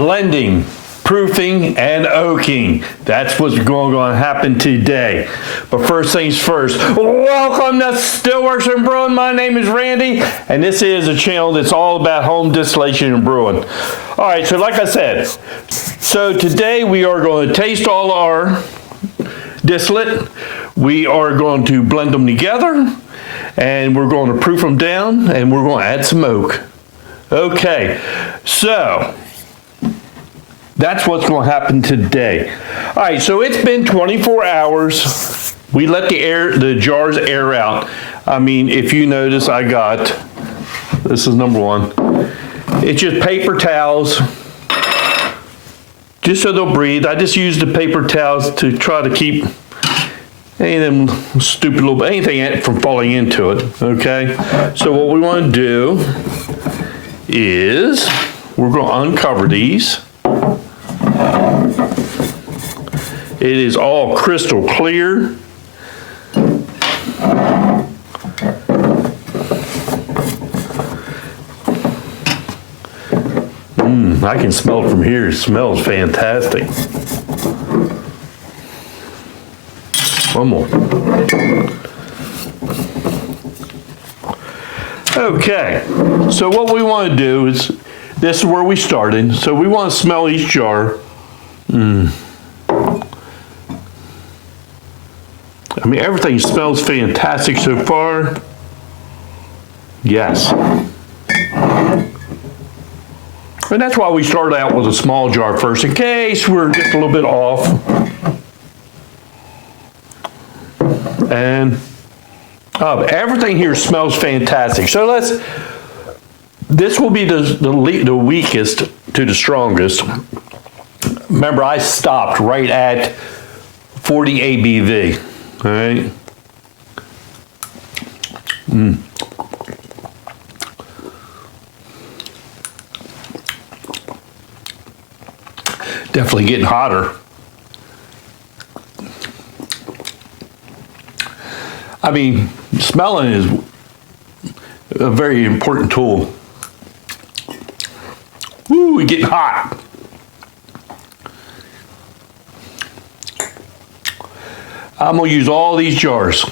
blending, proofing, and oaking. That's what's going to happen today. But first things first, welcome to Stillworks and Brewing. My name is Randy, and this is a channel that's all about home distillation and brewing. All right, so like I said, so today we are going to taste all our distillate. We are going to blend them together, and we're going to proof them down, and we're going to add some oak. Okay, so that's what's going to happen today. All right, so it's been 24 hours. We let the jars air out. I mean, if you notice, I got, this is number one. It's just paper towels, just so they'll breathe. I just use the paper towels to try to keep any of them stupid little, anything from falling into it, okay? So what we want to do is we're going to uncover these. It is all crystal clear. I can smell it from here. It smells fantastic. One more. Okay, so what we want to do is, this is where we started. So we want to smell each jar. I mean, everything smells fantastic so far. Yes. And that's why we started out with a small jar first, in case we're just a little bit off. And everything here smells fantastic. So this will be the weakest to the strongest. Remember, I stopped right at 40 ABV. All right. Definitely getting hotter. I mean, smelling is a very important tool. Woo, we're getting hot. I'm gonna use all these jars.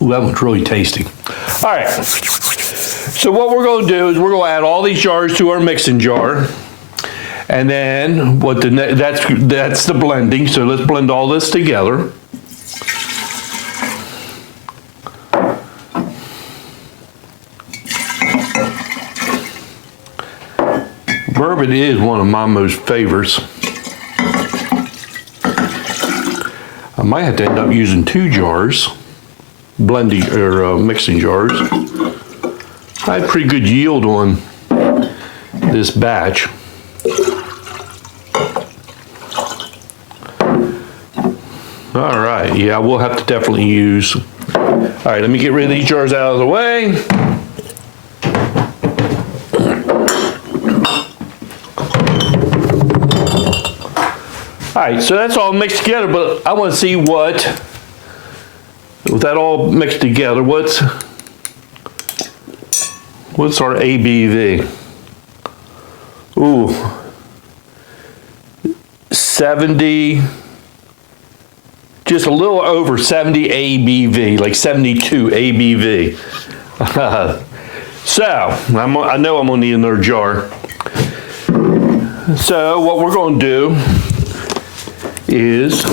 Ooh, that one's really tasty. All right, so what we're gonna do is we're gonna add all these jars to our mixing jar. And then that's the blending, so let's blend all this together. Bourbon is one of my most favorites. I might have to end up using 2 jars, blending or mixing jars. I had pretty good yield on this batch. All right, yeah, we'll have to definitely use. All right, let me get rid of these jars out of the way. All right, so that's all mixed together, but I want to see with that all mixed together, what's our ABV? Ooh, 70, just a little over 70 ABV, like 72 ABV. So, I know I'm gonna need another jar. So what we're gonna do is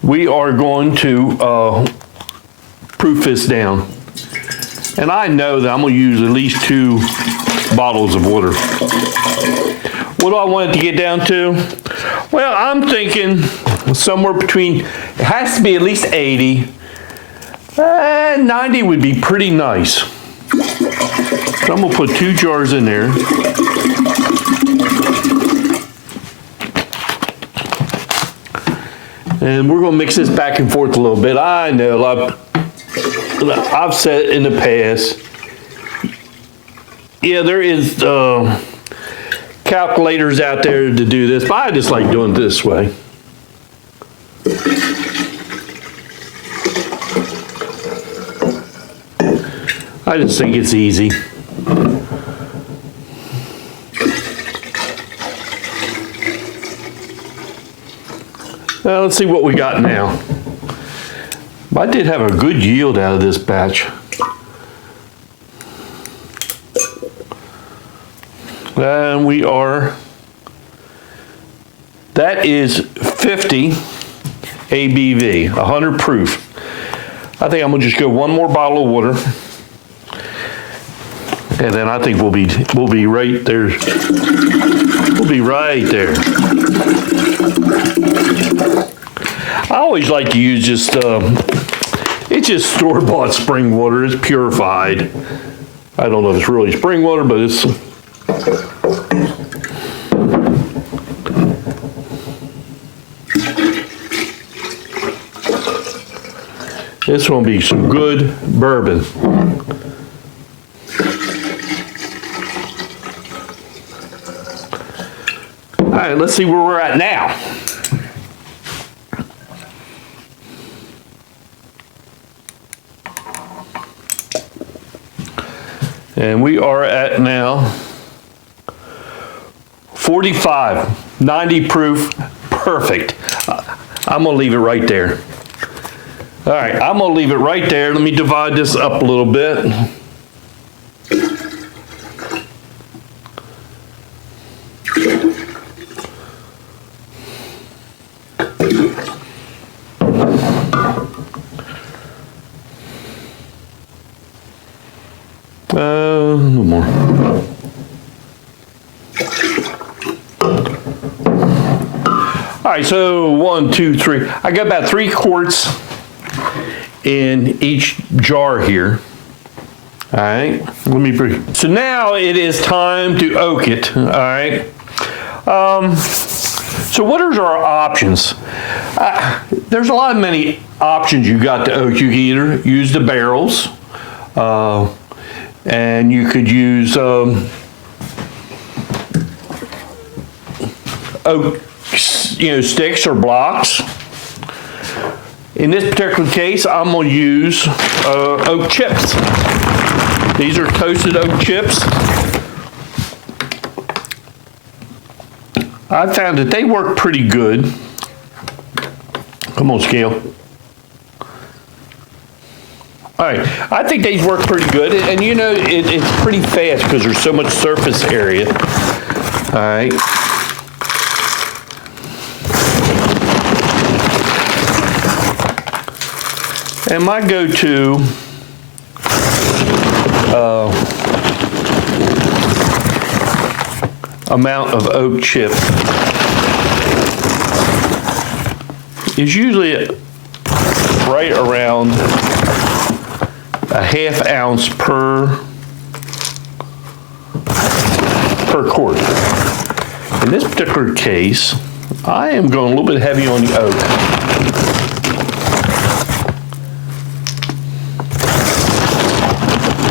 we are going to proof this down. And I know that I'm going to use at least 2 bottles of water. What do I want it to get down to? Well, I'm thinking somewhere between, it has to be at least 80. 90 would be pretty nice. So I'm going to put 2 jars in there. And we're going to mix this back and forth a little bit. I know, I've said in the past, yeah, there is calculators out there to do this, but I just like doing it this way. I just think it's easy. Let's see what we got now. I did have a good yield out of this batch. And we are, that is 50 ABV, 100 proof. I think I'm gonna just go one more bottle of water. And then I think we'll be right there. We'll be right there. I always like to use just, it's just store-bought spring water. It's purified. I don't know if it's really spring water, but it's, this is gonna be some good bourbon. All right, let's see where we're at now. And we are at now 45, 90 proof, perfect. I'm gonna leave it right there. All right, I'm gonna leave it right there. Let me divide this up a little bit. No more. All right, so 1, 2, 3. I got about 3 quarts in each jar here. All right, let me breathe. So now it is time to oak it. All right. So what are our options? There's a lot of many options you got to oak. You can either use the barrels. And you could use oak, sticks or blocks. In this particular case, I'm going to use oak chips. These are toasted oak chips. I found that they work pretty good. Come on, scale. All right, I think these work pretty good, and it's pretty fast because there's so much surface area. All right. And my go-to amount of oak chip is usually right around a ½ ounce per quart. In this particular case, I am going a little bit heavy on the oak.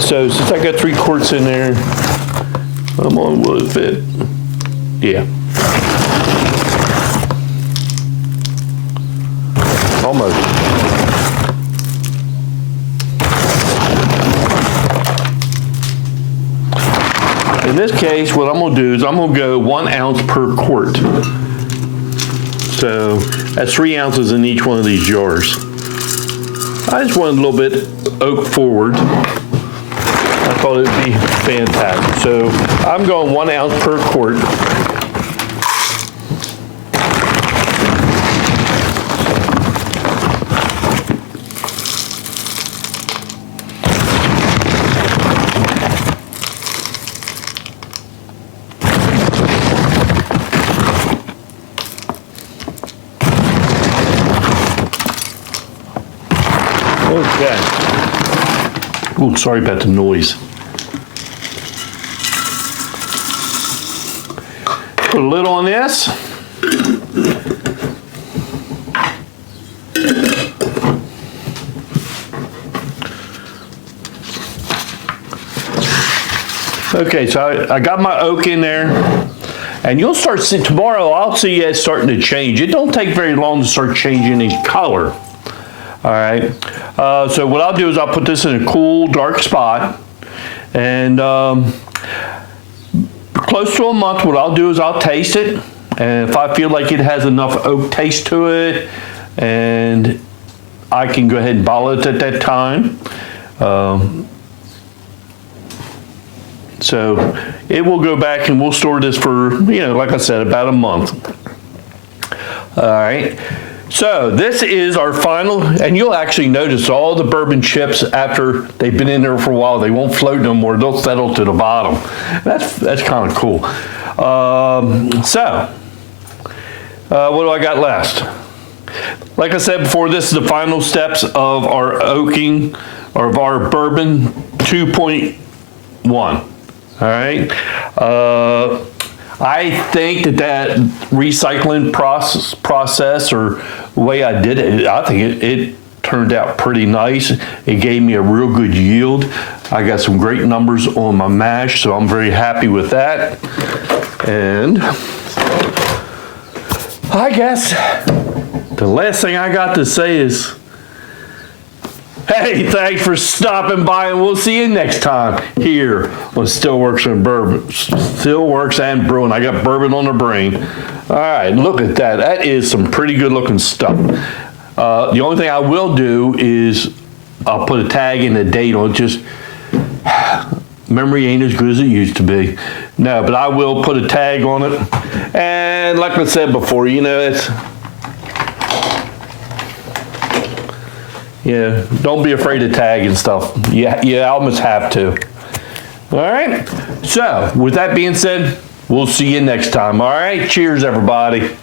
So since I got 3 quarts in there, I'm on what is it? Yeah. Almost. In this case, what I'm going to do is I'm going to go 1 ounce per quart. So that's 3 ounces in each one of these jars. I just wanted a little bit oak forward. I thought it would be fantastic. So I'm going 1 ounce per quart. Okay. Oh, sorry about the noise. Put a lid on this. Okay, so I got my oak in there, and you'll start seeing tomorrow. I'll see it starting to change. It don't take very long to start changing in color. All right. So what I'll do is I'll put this in a cool, dark spot, and close to a month, what I'll do is I'll taste it. And if I feel like it has enough oak taste to it, and I can go ahead and bottle it at that time. So it will go back and we'll store this for, like I said, about a month. All right. So this is our final, and you'll actually notice all the bourbon chips after they've been in there for a while, they won't float no more. They'll settle to the bottom. That's kind of cool. What do I got left? Like I said before, this is the final steps of our oaking, or of our Bourbon 2.1. All right. I think that recycling process or the way I did it, I think it turned out pretty nice. It gave me a real good yield. I got some great numbers on my mash, so I'm very happy with that. And I guess the last thing I got to say is, hey, thanks for stopping by, and we'll see you next time here on Stillworks and Bourbon. Stillworks and Brewing. I got bourbon on the brain. All right, look at that. That is some pretty good looking stuff. The only thing I will do is I'll put a tag and a date on it. Just memory ain't as good as it used to be. No, but I will put a tag on it. And like I said before, it's, yeah, don't be afraid to tag and stuff. You almost have to. All right. So with that being said, we'll see you next time. All right. Cheers, everybody.